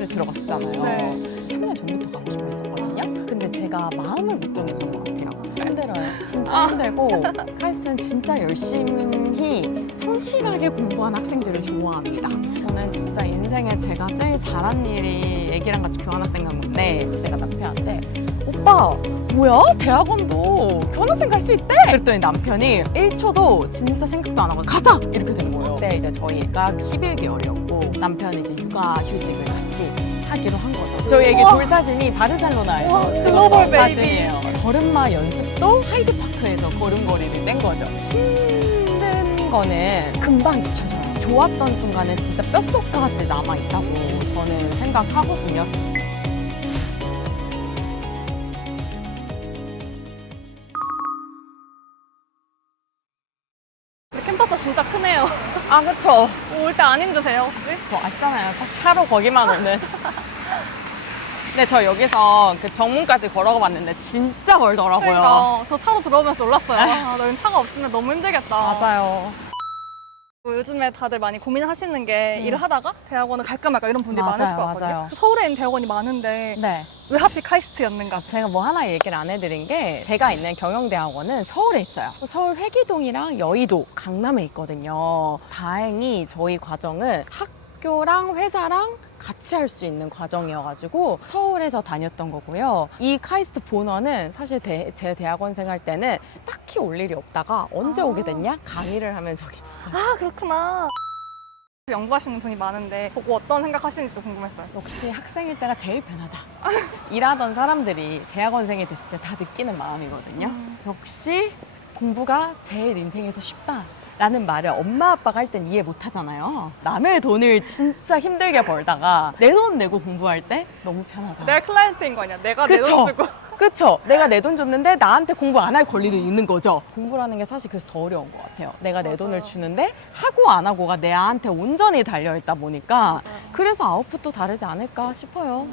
카이스트를 들어갔었잖아요. 네. 3년 전부터 가고 싶어 했었거든요. 근데 제가 마음을 못 정했던 것 같아요. 힘들어요. 진짜 힘들고 카이스트는 진짜 열심히 성실하게 공부한 학생들을 좋아합니다. 저는 진짜 인생에 제가 제일 잘한 일이 애기랑 같이 교환학생 간 건데 제가 남편한테 오빠 뭐야? 대학원도 교환학생 갈 수 있대? 그랬더니 남편이 1초도 진짜 생각도 안 하고 가자! 이렇게 된 거예요. 근데 이제 저희가 11개월이었고 남편이 이제 육아휴직을 같이 하기로 한 거죠. 저희에게 우와. 돌사진이 바르셀로나에서 우와, 찍었던 글로벌 베이비. 사진이에요. 걸음마 연습도 하이드파크에서 걸음걸이를 뗀 거죠. 힘든 거는 금방 잊혀져요. 좋았던 순간은 진짜 뼛속까지 남아있다고 저는 생각하거든요. 캠퍼스 진짜 크네요. 아, 그쵸. 올 때 안 힘드세요, 혹시? 뭐 아시잖아요. 딱 차로 거기만 오는. 근데 저 여기서 그 정문까지 걸어가 봤는데 진짜 멀더라고요. 그러니까 저 차로 들어오면서 놀랐어요. 아, 너는 차가 없으면 너무 힘들겠다. 맞아요. 요즘에 다들 많이 고민하시는 게 일을 하다가 대학원을 갈까 말까 이런 분들이 맞아요, 많으실 것 같거든요. 맞아요. 서울에 있는 대학원이 많은데 네. 왜 하필 카이스트였는가? 제가 뭐 하나 얘기를 안 해드린 게 제가 있는 경영대학원은 서울에 있어요. 서울 회기동이랑 여의도, 강남에 있거든요. 다행히 저희 과정은 학교랑 회사랑 같이 할 수 있는 과정이어가지고 서울에서 다녔던 거고요. 이 카이스트 본원은 사실 제 대학원 생활 때는 딱히 올 일이 없다가 언제 오게 됐냐? 강의를 하면서 오게 됐어요. 아, 그렇구나. 연구하시는 분이 많은데 보고 어떤 생각하시는지도 궁금했어요. 역시 학생일 때가 제일 편하다. 일하던 사람들이 대학원생이 됐을 때 다 느끼는 마음이거든요. 역시 공부가 제일 인생에서 쉽다. 라는 말을 엄마 아빠가 할 땐 이해 못 하잖아요. 남의 돈을 진짜 힘들게 벌다가 내 돈 내고 공부할 때 너무 편하다. 내가 클라이언트인 거 아니야? 내가 내 그쵸? 돈 주고. 그쵸? 내가 내 돈 줬는데 나한테 공부 안 할 권리도 있는 거죠. 공부라는 게 사실 그래서 더 어려운 것 같아요. 내가 내 맞아요. 돈을 주는데 하고 안 하고가 내한테 온전히 달려있다 보니까 맞아요. 그래서 아웃풋도 다르지 않을까 싶어요.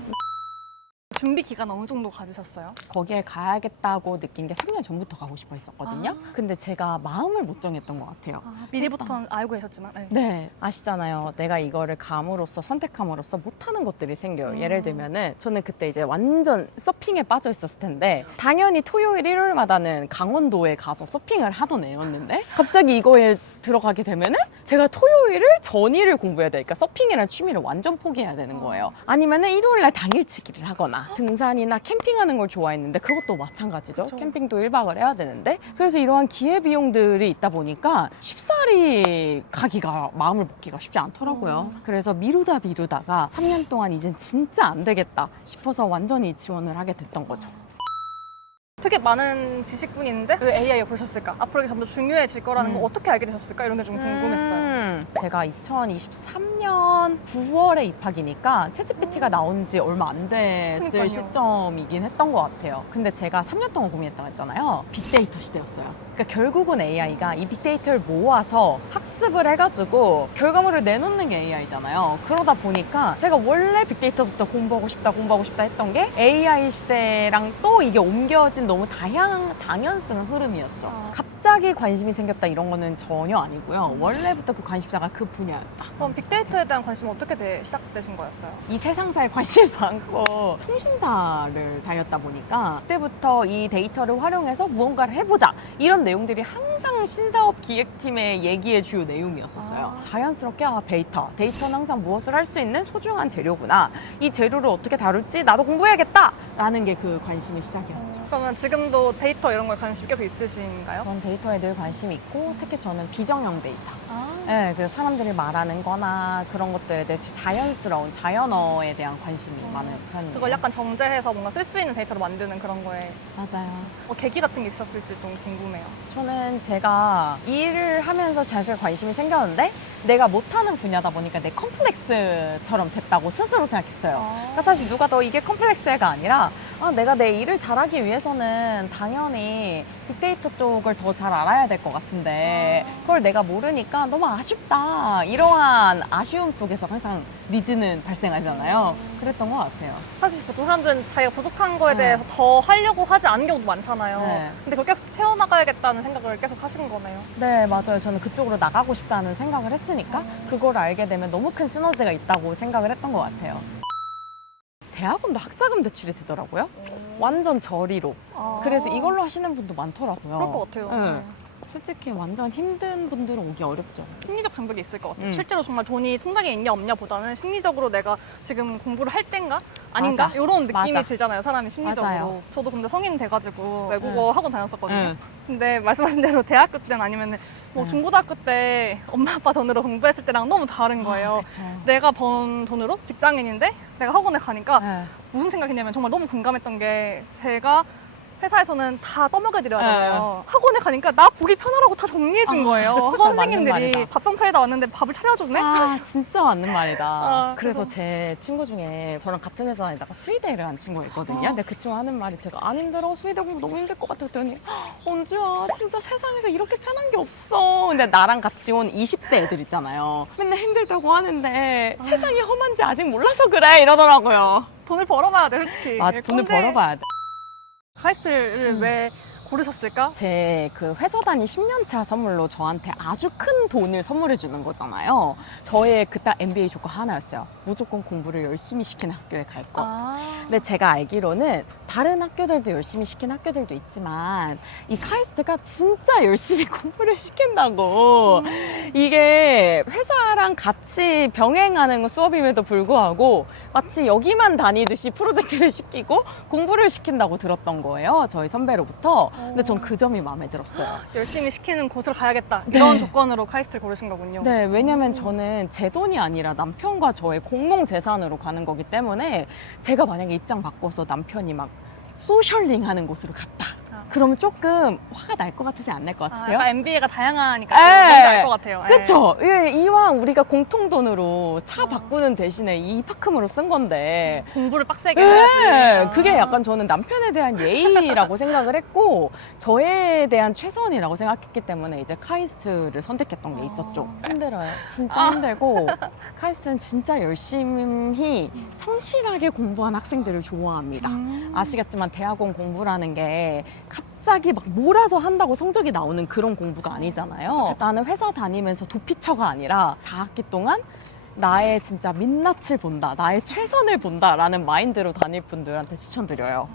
준비 기간 어느 정도 가지셨어요? 거기에 가야겠다고 느낀 게 3년 전부터 가고 싶어 했었거든요. 근데 제가 마음을 못 정했던 것 같아요. 미리부터 알고 계셨지만. 네. 네, 아시잖아요. 내가 이거를 감으로써 선택함으로써 못하는 것들이 생겨요. 예를 들면은 저는 그때 이제 완전 서핑에 빠져 있었을 텐데 당연히 토요일, 일요일마다는 강원도에 가서 서핑을 하던 애였는데 갑자기 이거에 들어가게 되면은 제가 토요일을 전일을 공부해야 되니까 서핑이라는 취미를 완전 포기해야 되는 거예요. 아니면은 일요일날 당일치기를 하거나 등산이나 캠핑하는 걸 좋아했는데 그것도 마찬가지죠. 그쵸. 캠핑도 1박을 해야 되는데 그래서 이러한 기회비용들이 있다 보니까 쉽사리 가기가 마음을 먹기가 쉽지 않더라고요. 그래서 미루다가 3년 동안 이젠 진짜 안 되겠다 싶어서 완전히 지원을 하게 됐던 거죠. 되게 많은 지식분이 있는데 왜 AI를 보셨을까? 앞으로 이게 점점 중요해질 거라는 걸 어떻게 알게 되셨을까? 이런 게 좀 궁금했어요. 제가 2023년 9월에 입학이니까 챗GPT가 나온 지 얼마 안 됐을 그러니까요. 시점이긴 했던 것 같아요. 근데 제가 3년 동안 고민했다고 했잖아요. 빅데이터 시대였어요. 그러니까 결국은 AI가 이 빅데이터를 모아서 학습을 해가지고 결과물을 내놓는 게 AI잖아요. 그러다 보니까 제가 원래 빅데이터부터 공부하고 싶다 했던 게 AI 시대랑 또 이게 옮겨진 너무 당연스러운 흐름이었죠. 갑자기 관심이 생겼다 이런 거는 전혀 아니고요. 원래부터 그 관심사가 그 분야였다. 그럼 빅데이터에 대한 관심은 어떻게 시작되신 거였어요? 이 세상사에 관심이 많고 통신사를 다녔다 보니까 그때부터 이 데이터를 활용해서 무언가를 해보자 이런 내용들이 항상 신사업 기획팀의 얘기의 주요 내용이었었어요. 자연스럽게 데이터는 항상 무엇을 할 수 있는 소중한 재료구나. 이 재료를 어떻게 다룰지 나도 공부해야겠다 라는 게 그 관심의 시작이었죠. 그러면 지금도 데이터 이런 거에 관심 계속 있으신가요? 그런 데이터에 늘 관심이 있고 특히 저는 비정형 데이터. 아, 네, 그래서 사람들이 말하는 거나 그런 것들에 대해 자연스러운 자연어에 대한 관심이 많은 편이에요. 그걸 약간 정제해서 뭔가 쓸 수 있는 데이터로 만드는 그런 거에 맞아요. 뭐 계기 같은 게 있었을지 좀 궁금해요. 저는 제가 일을 하면서 자세히 관심이 생겼는데 내가 못하는 분야다 보니까 내 컴플렉스처럼 됐다고 스스로 생각했어요. 그러니까 사실 누가 더 이게 컴플렉스가 아니라 내가 내 일을 잘하기 위해서는 당연히 빅데이터 쪽을 더 잘 알아야 될 것 같은데 그걸 내가 모르니까 너무 아쉽다. 이러한 아쉬움 속에서 항상 니즈는 발생하잖아요. 그랬던 것 같아요. 사실 보통 사람들은 자기가 부족한 거에 네. 대해서 더 하려고 하지 않은 경우도 많잖아요. 네. 근데 그걸 계속 채워나가야겠다는 생각을 계속 하신 거네요. 네, 맞아요. 저는 그쪽으로 나가고 싶다는 생각을 했으니까 그걸 알게 되면 너무 큰 시너지가 있다고 생각을 했던 것 같아요. 대학원도 학자금 대출이 되더라고요. 완전 저리로. 그래서 이걸로 하시는 분도 많더라고요. 그럴 것 같아요. 네. 솔직히 완전 힘든 분들은 오기 어렵죠. 심리적 장벽이 있을 것 같아요. 실제로 정말 돈이 통장에 있냐 없냐 보다는 심리적으로 내가 지금 공부를 할 땐가? 아닌가? 맞아. 이런 느낌이 맞아. 들잖아요, 사람이 심리적으로. 맞아요. 저도 근데 성인 돼가지고 외국어 학원 다녔었거든요. 응. 근데 말씀하신 대로 대학교 때는 아니면 뭐 응. 중고등학교 때 엄마 아빠 돈으로 공부했을 때랑 너무 다른 거예요. 그쵸. 내가 번 돈으로 직장인인데 내가 학원에 가니까 네. 무슨 생각이냐면 정말 너무 공감했던 게 제가 회사에서는 다 떠먹여드려야 하잖아요. 학원에 가니까 나 보기 편하라고 다 정리해준 거예요. 진짜 학원 맞는 선생님들이 말이다. 밥상 차리다 왔는데 밥을 차려주네? 아, 진짜 맞는 말이다. 그래서 그래서 제 친구 중에 저랑 같은 회사 다니다가 수의대를 한 친구가 있거든요. 근데 그 친구 하는 말이 제가 안 힘들어. 수의대 공부 너무 힘들 것 같아. 그랬더니 언주야, 진짜 세상에서 이렇게 편한 게 없어. 근데 나랑 같이 온 20대 애들 있잖아요. 맨날 힘들다고 하는데 세상이 험한지 아직 몰라서 그래 이러더라고요. 돈을 벌어봐야 돼, 솔직히. 맞아, 돈을 근데 벌어봐야 돼. 카이스트를 왜 고르셨을까? 제 그 회사 다니 10년차 선물로 저한테 아주 큰 돈을 선물해 주는 거잖아요. 저의 그때 MBA 조건 하나였어요. 무조건 공부를 열심히 시키는 학교에 갈 거. 근데 제가 알기로는 다른 학교들도 열심히 시키는 학교들도 있지만 이 카이스트가 진짜 열심히 공부를 시킨다고. 이게 회사랑 같이 병행하는 수업임에도 불구하고 마치 여기만 다니듯이 프로젝트를 시키고 공부를 시킨다고 들었던 거예요. 저희 선배로부터. 근데 전 그 점이 마음에 들었어요. 열심히 시키는 곳으로 가야겠다. 네. 이런 조건으로 카이스트를 고르신 거군요. 네, 왜냐면 저는 제 돈이 아니라 남편과 저의 공동 재산으로 가는 거기 때문에 제가 만약에 입장 바꿔서 남편이 막 소셜링 하는 곳으로 갔다. 그러면 조금 화가 날 것 같으세요? 안 날 것 같으세요? 약간 MBA가 다양하니까 에. 뭔지 알 것 같아요. 에. 그쵸? 예, 이왕 우리가 공통 돈으로 차 바꾸는 대신에 이 입학금으로 쓴 건데. 공부를 빡세게 예, 해야지. 그게 약간 저는 남편에 대한 예의라고 생각을 했고 저에 대한 최선이라고 생각했기 때문에 이제 카이스트를 선택했던 게 있었죠. 힘들어요. 진짜 힘들고 카이스트는 진짜 열심히 성실하게 공부한 학생들을 좋아합니다. 아시겠지만 대학원 공부라는 게 갑자기 막 몰아서 한다고 성적이 나오는 그런 공부가 아니잖아요. 나는 회사 다니면서 도피처가 아니라 4학기 동안 나의 진짜 민낯을 본다, 나의 최선을 본다라는 마인드로 다닐 분들한테 추천드려요.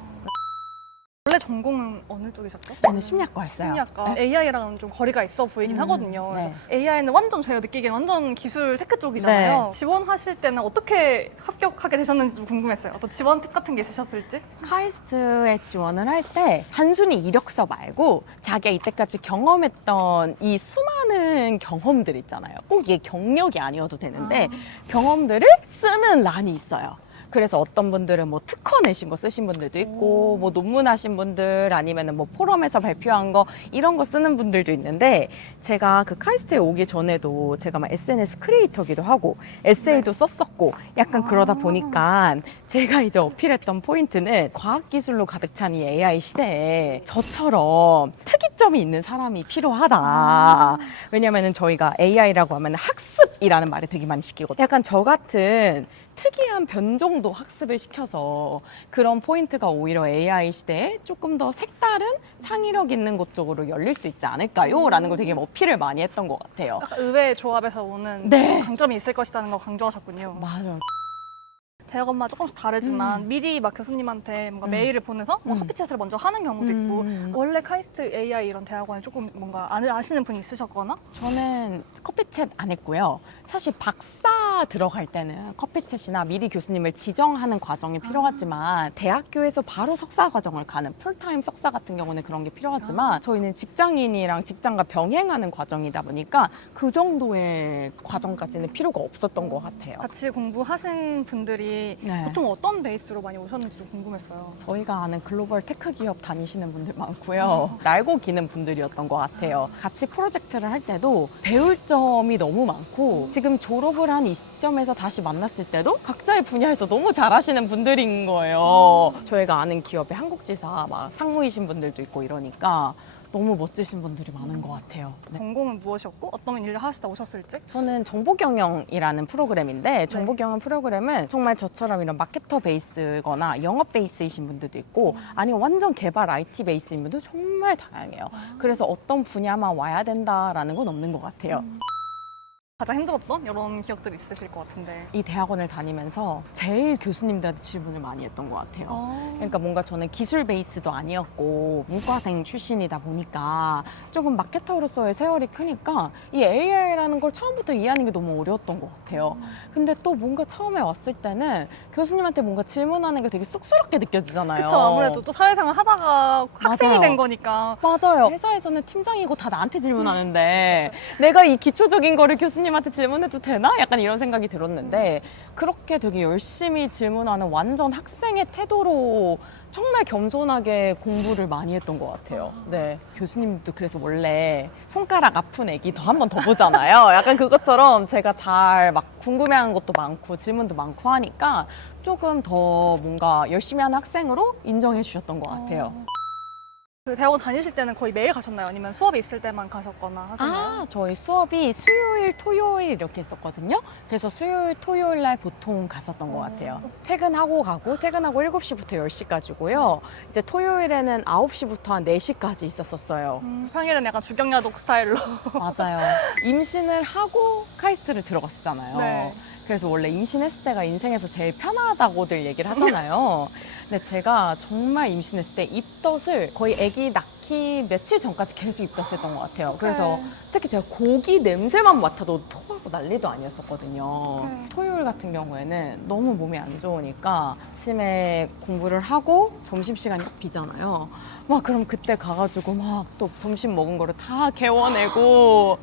원래 전공은 어느 쪽이셨죠? 저는 심리학과 했어요. 심리학과. 네. AI랑은 좀 거리가 있어 보이긴 하거든요. 네. AI는 완전 저희가 느끼기엔 완전 기술 테크 쪽이잖아요. 네. 지원하실 때는 어떻게 합격하게 되셨는지 좀 궁금했어요. 어떤 지원 팁 같은 게 있으셨을지? 카이스트에 지원을 할 때 단순히 이력서 말고 자기가 이때까지 경험했던 이 수많은 경험들 있잖아요. 꼭 이게 경력이 아니어도 되는데 경험들을 쓰는 란이 있어요. 그래서 어떤 분들은 뭐 특허 내신 거 쓰신 분들도 있고 뭐 논문 하신 분들 아니면은 뭐 포럼에서 발표한 거 이런 거 쓰는 분들도 있는데 제가 그 카이스트에 오기 전에도 제가 막 SNS 크리에이터기도 하고 에세이도 썼었고 약간 그러다 보니까 제가 이제 어필했던 포인트는 과학기술로 가득 찬 이 AI 시대에 저처럼 특이점이 있는 사람이 필요하다. 왜냐면은 저희가 AI라고 하면 학습이라는 말을 되게 많이 시키거든요. 약간 저 같은 특이한 변종도 학습을 시켜서 그런 포인트가 오히려 AI 시대에 조금 더 색다른 창의력 있는 곳 쪽으로 열릴 수 있지 않을까요? 라는 걸 되게 어필을 많이 했던 것 같아요. 약간 의외의 조합에서 오는 네. 그런 강점이 있을 것이라는 거 강조하셨군요. 맞아요. 대학원마다 조금씩 다르지만 미리 막 교수님한테 뭔가 메일을 보내서 뭐 커피챗을 먼저 하는 경우도 있고 원래 카이스트 AI 이런 대학원에 조금 뭔가 아시는 분이 있으셨거나? 저는 커피챗 안 했고요. 사실 박사 들어갈 때는 커피챗이나 미리 교수님을 지정하는 과정이 필요하지만 대학교에서 바로 석사 과정을 가는 풀타임 석사 같은 경우는 그런 게 필요하지만 저희는 직장인이랑 직장과 병행하는 과정이다 보니까 그 정도의 과정까지는 필요가 없었던 것 같아요. 같이 공부하신 분들이 네. 보통 어떤 베이스로 많이 오셨는지 좀 궁금했어요. 저희가 아는 글로벌 테크 기업 다니시는 분들 많고요. 날고 기는 분들이었던 것 같아요. 같이 프로젝트를 할 때도 배울 점이 너무 많고 지금 졸업을 한 이 시점에서 다시 만났을 때도 각자의 분야에서 너무 잘하시는 분들인 거예요. 저희가 아는 기업의 한국지사 막 상무이신 분들도 있고 이러니까 너무 멋지신 분들이 많은 것 같아요. 네. 전공은 무엇이었고 어떤 일을 하시다 오셨을지? 저는 정보경영이라는 프로그램인데 정보경영 프로그램은 정말 저처럼 이런 마케터 베이스거나 영업 베이스이신 분들도 있고 아니면 완전 개발 IT 베이스인 분도 정말 다양해요. 그래서 어떤 분야만 와야 된다라는 건 없는 것 같아요. 가장 힘들었던 이런 기억들이 있으실 것 같은데. 이 대학원을 다니면서 제일 교수님들한테 질문을 많이 했던 것 같아요. 그러니까 뭔가 저는 기술 베이스도 아니었고 문과생 출신이다 보니까 조금 마케터로서의 세월이 크니까 이 AI라는 걸 처음부터 이해하는 게 너무 어려웠던 것 같아요. 근데 또 뭔가 처음에 왔을 때는 교수님한테 뭔가 질문하는 게 되게 쑥스럽게 느껴지잖아요. 그쵸. 아무래도 또 사회생활 하다가 학생이 맞아요. 된 거니까. 맞아요. 회사에서는 팀장이고 다 나한테 질문하는데 내가 이 기초적인 거를 교수님한테 질문해도 되나? 약간 이런 생각이 들었는데 그렇게 되게 열심히 질문하는 완전 학생의 태도로 정말 겸손하게 공부를 많이 했던 것 같아요. 네. 교수님도 그래서 원래 손가락 아픈 애기 한 번 더 보잖아요. 약간 그것처럼 제가 잘 막 궁금해하는 것도 많고 질문도 많고 하니까 조금 더 뭔가 열심히 하는 학생으로 인정해 주셨던 것 같아요. 그 대학원 다니실 때는 거의 매일 가셨나요? 아니면 수업이 있을 때만 가셨거나 하셨나요? 저희 수업이 수요일, 토요일 이렇게 있었거든요. 그래서 수요일, 토요일 날 보통 갔었던 것 같아요. 퇴근하고 가고, 퇴근하고 7시부터 10시까지고요. 이제 토요일에는 9시부터 한 4시까지 있었어요. 평일은 약간 주경야독 스타일로. 맞아요. 임신을 하고 카이스트를 들어갔었잖아요. 네. 그래서 원래 임신했을 때가 인생에서 제일 편하다고들 얘기를 하잖아요. 근데 제가 정말 임신했을 때 입덧을 거의 아기 낳기 며칠 전까지 계속 입덧했던 것 같아요. 그래서 특히 제가 고기 냄새만 맡아도 토하고 난리도 아니었었거든요. 토요일 같은 경우에는 너무 몸이 안 좋으니까 아침에 공부를 하고 점심시간이 딱 비잖아요. 막 그럼 그때 가가지고 막 또 점심 먹은 거를 다 개워내고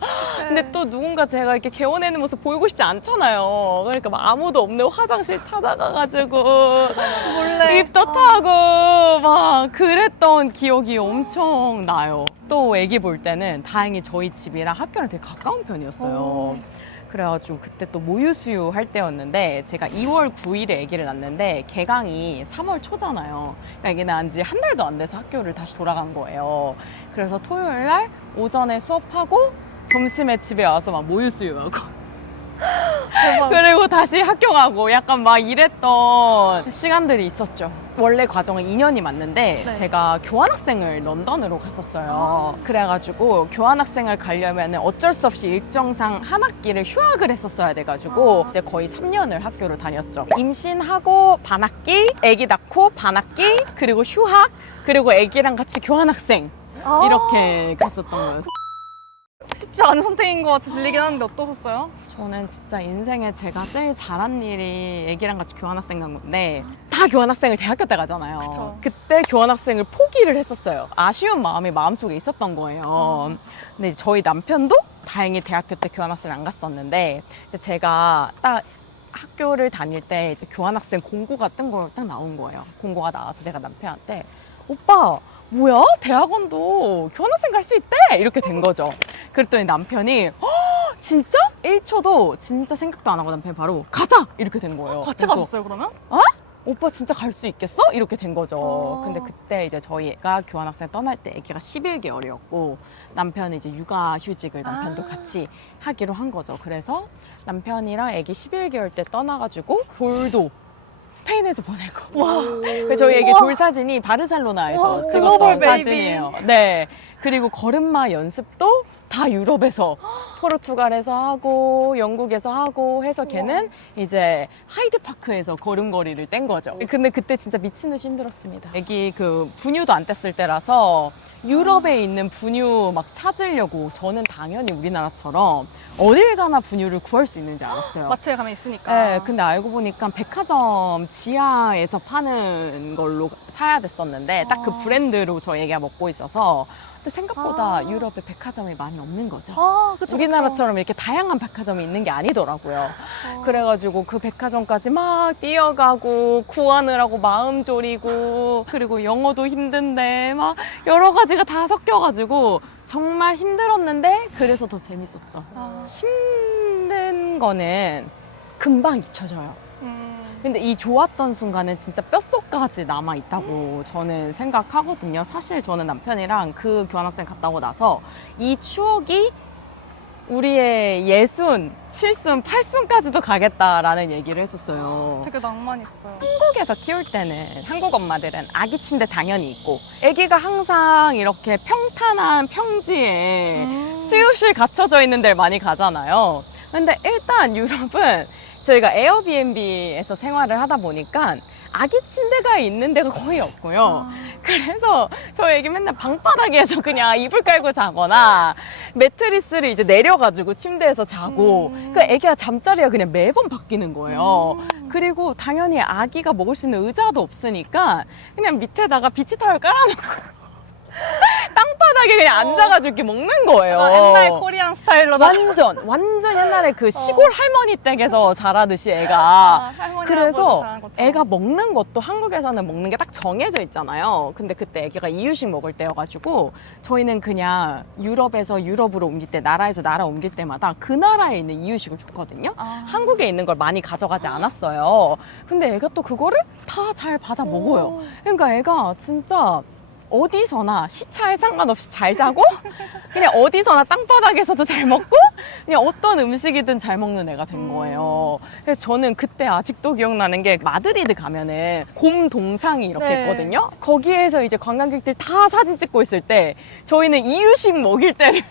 근데 또 누군가 제가 이렇게 개워내는 모습 보이고 싶지 않잖아요. 그러니까 막 아무도 없는 화장실 찾아가가지고 몰래. 입덧하고 막 그랬던 기억이 엄청 나요. 또 애기 볼 때는 다행히 저희 집이랑 학교랑 되게 가까운 편이었어요. 그래가지고 그때 또 모유수유 할 때였는데 제가 2월 9일에 아기를 낳는데 개강이 3월 초잖아요. 그러니까 아기 낳은 지 한 달도 안 돼서 학교를 다시 돌아간 거예요. 그래서 토요일 날 오전에 수업하고 점심에 집에 와서 막 모유수유하고 대박. 그리고 다시 학교 가고 약간 막 이랬던 시간들이 있었죠. 원래 과정은 2년이 맞는데 제가 교환학생을 런던으로 갔었어요. 그래가지고 교환학생을 가려면 어쩔 수 없이 일정상 한 학기를 휴학을 했었어야 돼가지고 이제 거의 3년을 학교를 다녔죠. 임신하고 반학기, 아기 낳고 반학기, 그리고 휴학, 그리고 아기랑 같이 교환학생 이렇게 갔었던 거였어요. 쉽지 않은 선택인 것 같이 들리긴 하는데 어떠셨어요? 저는 진짜 인생에 제가 제일 잘한 일이 애기랑 같이 교환학생 간 건데 다 교환학생을 대학교 때 가잖아요. 그쵸. 그때 교환학생을 포기를 했었어요. 아쉬운 마음이 마음속에 있었던 거예요. 근데 이제 저희 남편도 다행히 대학교 때 교환학생 안 갔었는데 이제 제가 딱 학교를 다닐 때 이제 교환학생 공고가 뜬 거 딱 나온 거예요. 공고가 나와서 제가 남편한테 오빠 뭐야? 대학원도 교환학생 갈 수 있대! 이렇게 된 거죠. 그랬더니 남편이 진짜? 1초도 진짜 생각도 안 하고 남편이 바로 가자! 이렇게 된 거예요. 같이 그래서 가셨어요 그러면? 오빠 진짜 갈 수 있겠어? 이렇게 된 거죠. 근데 그때 이제 저희가 교환학생 떠날 때 아기가 11개월이었고 남편이 이제 육아휴직을 남편도 같이 하기로 한 거죠. 그래서 남편이랑 아기 11개월 때 떠나가지고 돌도 스페인에서 보내고. 와. 그래서 저희 애기 돌 사진이 바르셀로나에서 와, 찍었던 글로벌 베이비. 사진이에요. 네. 그리고 걸음마 연습도 다 유럽에서 포르투갈에서 하고 영국에서 하고 해서 걔는 이제 하이드파크에서 걸음걸이를 뗀 거죠. 근데 그때 진짜 미친 듯이 힘들었습니다. 애기 그 분유도 안 뗐을 때라서 유럽에 있는 분유 막 찾으려고 저는 당연히 우리나라처럼 어딜 가나 분유를 구할 수 있는지 알았어요. 마트에 가면 있으니까. 네, 근데 알고 보니까 백화점 지하에서 파는 걸로 사야 됐었는데 딱 그 브랜드로 저희 애기가 먹고 있어서 근데 생각보다 유럽에 백화점이 많이 없는 거죠. 그쵸, 우리나라처럼 이렇게 다양한 백화점이 있는 게 아니더라고요. 그래가지고 그 백화점까지 막 뛰어가고 구하느라고 마음 졸이고 그리고 영어도 힘든데 막 여러 가지가 다 섞여가지고 정말 힘들었는데 그래서 더 재밌었던. 힘든 거는 금방 잊혀져요. 근데 이 좋았던 순간은 진짜 뱃속까지 남아있다고 저는 생각하거든요. 사실 저는 남편이랑 그 교환학생 갔다 오고 나서 이 추억이 우리의 60, 70, 80까지도 가겠다라는 얘기를 했었어요. 되게 낭만 있어요. 한국에서 키울 때는 한국 엄마들은 아기 침대 당연히 있고 아기가 항상 이렇게 평탄한 평지에 수유실 갖춰져 있는 데를 많이 가잖아요. 근데 일단 유럽은 저희가 에어비앤비에서 생활을 하다 보니까 아기 침대가 있는 데가 거의 없고요. 그래서 저희 애기 맨날 방바닥에서 그냥 이불 깔고 자거나 매트리스를 이제 내려가지고 침대에서 자고 그 애기가 잠자리가 그냥 매번 바뀌는 거예요. 그리고 당연히 아기가 먹을 수 있는 의자도 없으니까 그냥 밑에다가 비치타월 깔아놓고 땅바닥에 그냥 앉아가지고 이렇게 먹는 거예요. 옛날 코리안 스타일로 완전 옛날에 그 시골 할머니 댁에서 자라듯이 애가. 그래서 애가 먹는 것도 한국에서는 먹는 게 딱 정해져 있잖아요. 근데 그때 애기가 이유식 먹을 때여가지고 저희는 그냥 유럽에서 유럽으로 옮길 때, 나라에서 나라 옮길 때마다 그 나라에 있는 이유식을 줬거든요. 한국에 있는 걸 많이 가져가지 않았어요. 근데 애가 또 그거를 다 잘 받아 먹어요. 그러니까 애가 진짜 어디서나 시차에 상관없이 잘 자고 그냥 어디서나 땅바닥에서도 잘 먹고 그냥 어떤 음식이든 잘 먹는 애가 된 거예요. 그래서 저는 그때 아직도 기억나는 게 마드리드 가면은 곰 동상이 이렇게 네. 있거든요. 거기에서 이제 관광객들 다 사진 찍고 있을 때 저희는 이유식 먹일 때를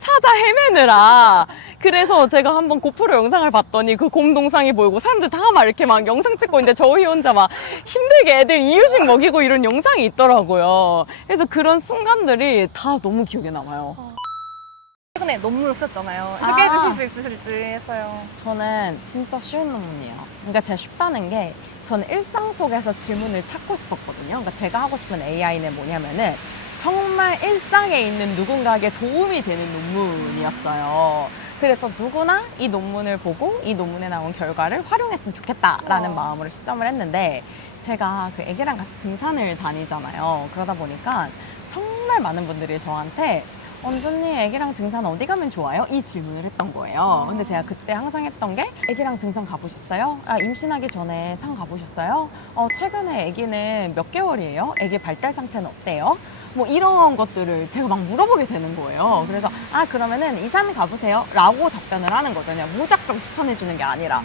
찾아 헤매느라 그래서 제가 한번 고프로 영상을 봤더니 그 곰 동상이 보이고 사람들 다 막 이렇게 막 영상 찍고 있는데 저희 혼자 막 힘들게 애들 이유식 먹이고 이런 영상이 있더라고요. 그래서 그런 순간들이 다 너무 기억에 남아요. 최근에 논문을 쓰셨잖아요. 아. 소개해 주실 수 있으실지 해서요. 저는 진짜 쉬운 논문이에요. 그러니까 제가 쉽다는 게 저는 일상 속에서 질문을 찾고 싶었거든요. 그러니까 제가 하고 싶은 AI는 뭐냐면은 정말 일상에 있는 누군가에게 도움이 되는 논문이었어요. 그래서 누구나 이 논문을 보고 이 논문에 나온 결과를 활용했으면 좋겠다라는 마음으로 시점을 했는데 제가 그 애기랑 같이 등산을 다니잖아요. 그러다 보니까 정말 많은 분들이 저한테 언니 애기랑 등산 어디 가면 좋아요? 이 질문을 했던 거예요. 근데 제가 그때 항상 했던 게 애기랑 등산 가보셨어요? 임신하기 전에 산 가보셨어요? 최근에 애기는 몇 개월이에요? 애기 발달 상태는 어때요? 뭐 이런 것들을 제가 막 물어보게 되는 거예요. 그래서 그러면은 이 산 가보세요 라고 답변을 하는 거죠. 그냥 무작정 추천해 주는 게 아니라.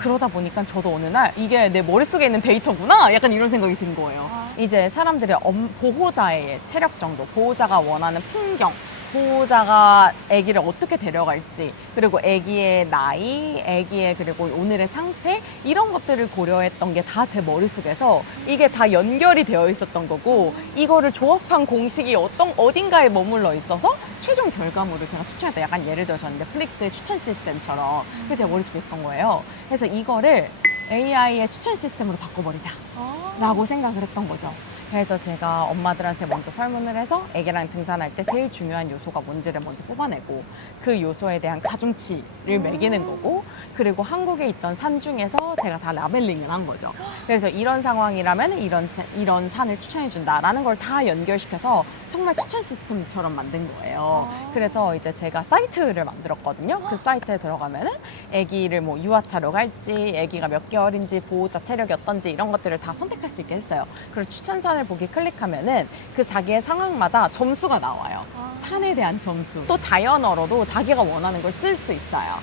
그러다 보니까 저도 어느 날 이게 내 머릿속에 있는 데이터구나 약간 이런 생각이 든 거예요. 이제 사람들의 보호자의 체력 정도, 보호자가 원하는 풍경, 보호자가 아기를 어떻게 데려갈지, 그리고 아기의 나이, 아기의 그리고 오늘의 상태 이런 것들을 고려했던 게 다 제 머릿속에서 이게 다 연결이 되어 있었던 거고 이거를 조합한 공식이 어딘가에 머물러 있어서 최종 결과물을 제가 추천했다. 약간 예를 들어서 넷플릭스의 추천 시스템처럼 그게 제 머릿속에 있던 거예요. 그래서 이거를 AI의 추천 시스템으로 바꿔버리자 라고 생각을 했던 거죠. 그래서 제가 엄마들한테 먼저 설문을 해서 애기랑 등산할 때 제일 중요한 요소가 뭔지를 먼저 뽑아내고 그 요소에 대한 가중치를 매기는 거고 그리고 한국에 있던 산 중에서 제가 다 라벨링을 한 거죠. 그래서 이런 상황이라면 이런 산을 추천해 준다라는 걸 다 연결시켜서 정말 추천 시스템처럼 만든 거예요. 그래서 이제 제가 사이트를 만들었거든요. 그 사이트에 들어가면은 아기를 뭐 유아차로 갈지 아기가 몇 개월인지 보호자 체력이 어떤지 이런 것들을 다 선택할 수 있게 했어요. 그리고 추천산을 보기 클릭하면은 그 자기의 상황마다 점수가 나와요. 산에 대한 점수. 또 자연어로도 자기가 원하는 걸 쓸 수 있어요.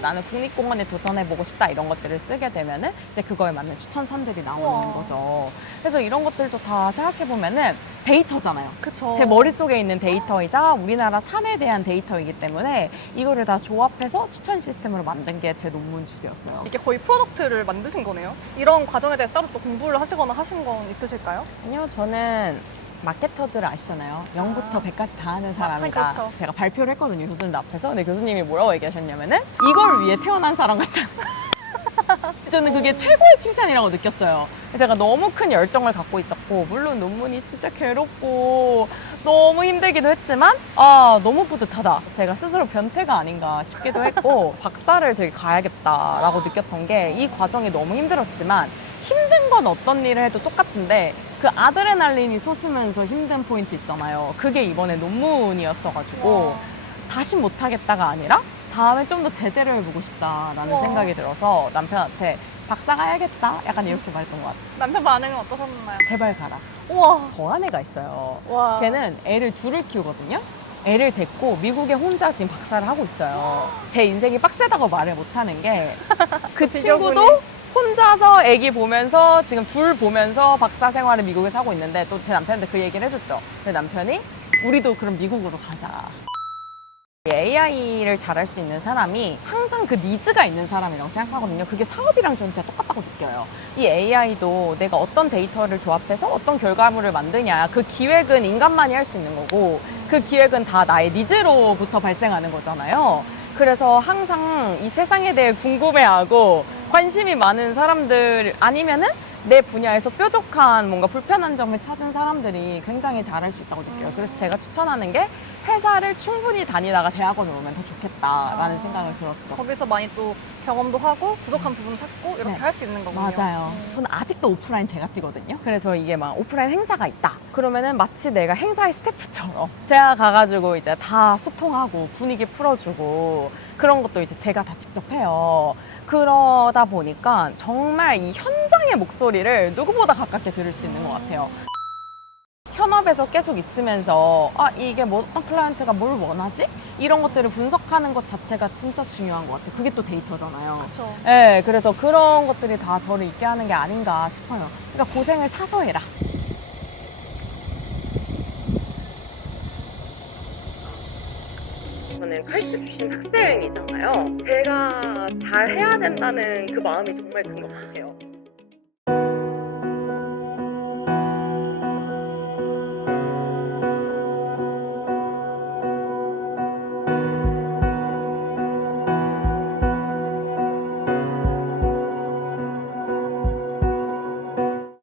나는 국립공원에 도전해보고 싶다 이런 것들을 쓰게 되면은 이제 그거에 맞는 추천산들이 나오는 거죠. 그래서 이런 것들도 다 생각해보면은 데이터잖아요. 그쵸. 제 머릿속에 있는 데이터이자 우리나라 산에 대한 데이터이기 때문에 이거를 다 조합해서 추천 시스템으로 만든 게 제 논문 주제였어요. 이게 거의 프로덕트를 만드신 거네요? 이런 과정에 대해서 따로 또 공부를 하시거나 하신 건 있으실까요? 아니요, 저는 마케터들 아시잖아요. 0부터 100까지 다 하는 사람이다. 그렇죠. 제가 발표를 했거든요, 교수님 앞에서. 근데 교수님이 뭐라고 얘기하셨냐면은 이걸 위해 태어난 사람 같다. 저는 그게 최고의 칭찬이라고 느꼈어요. 제가 너무 큰 열정을 갖고 있었고 물론 논문이 진짜 괴롭고 너무 힘들기도 했지만 너무 뿌듯하다. 제가 스스로 변태가 아닌가 싶기도 했고 박사를 되게 가야겠다라고 느꼈던 게 이 과정이 너무 힘들었지만 힘든 건 어떤 일을 해도 똑같은데 그 아드레날린이 솟으면서 힘든 포인트 있잖아요. 그게 이번에 논문이었어가지고 다시 못하겠다가 아니라 다음에 좀 더 제대로 해보고 싶다라는 생각이 들어서 남편한테 박사 가야겠다 약간 이렇게 말했던 것 같아요. 남편 반응은 어떠셨나요? 제발 가라. 우와. 더한 애가 있어요. 와. 걔는 애를 둘을 키우거든요. 애를 데리고 미국에 혼자 지금 박사를 하고 있어요. 제 인생이 빡세다고 말을 못하는 게 그 친구도 혼자서 애기 보면서 지금 둘 보면서 박사 생활을 미국에서 하고 있는데 또 제 남편한테 그 얘기를 해줬죠. 제 남편이 우리도 그럼 미국으로 가자. AI를 잘할 수 있는 사람이 항상 그 니즈가 있는 사람이라고 생각하거든요. 그게 사업이랑 전 진짜 똑같다고 느껴요. 이 AI도 내가 어떤 데이터를 조합해서 어떤 결과물을 만드냐, 그 기획은 인간만이 할 수 있는 거고 그 기획은 다 나의 니즈로부터 발생하는 거잖아요. 그래서 항상 이 세상에 대해 궁금해하고 관심이 많은 사람들 아니면은 내 분야에서 뾰족한 뭔가 불편한 점을 찾은 사람들이 굉장히 잘할 수 있다고 느껴요. 그래서 제가 추천하는 게 회사를 충분히 다니다가 대학원을 오면 더 좋겠다라는 생각을 들었죠. 거기서 많이 또 경험도 하고 부족한 부분 찾고 이렇게 네. 할 수 있는 거군요. 맞아요. 저는 아직도 오프라인 제가 뛰거든요. 그래서 이게 막 오프라인 행사가 있다. 그러면은 마치 내가 행사의 스태프처럼 제가 가가지고 이제 다 소통하고 분위기 풀어주고 그런 것도 이제 제가 다 직접 해요. 그러다 보니까 정말 이 현장의 목소리를 누구보다 가깝게 들을 수 있는 것 같아요. 현업에서 계속 있으면서 이게 뭐 어떤 클라이언트가 뭘 원하지? 이런 것들을 분석하는 것 자체가 진짜 중요한 것 같아요. 그게 또 데이터잖아요. 그렇죠. 네, 그래서 그런 것들이 다 저를 있게 하는 게 아닌가 싶어요. 그러니까 고생을 사서 해라. 이번에 카이스트 주신 학생이잖아요. 제가 잘 해야 된다는 그 마음이 정말 큰 것 같아요.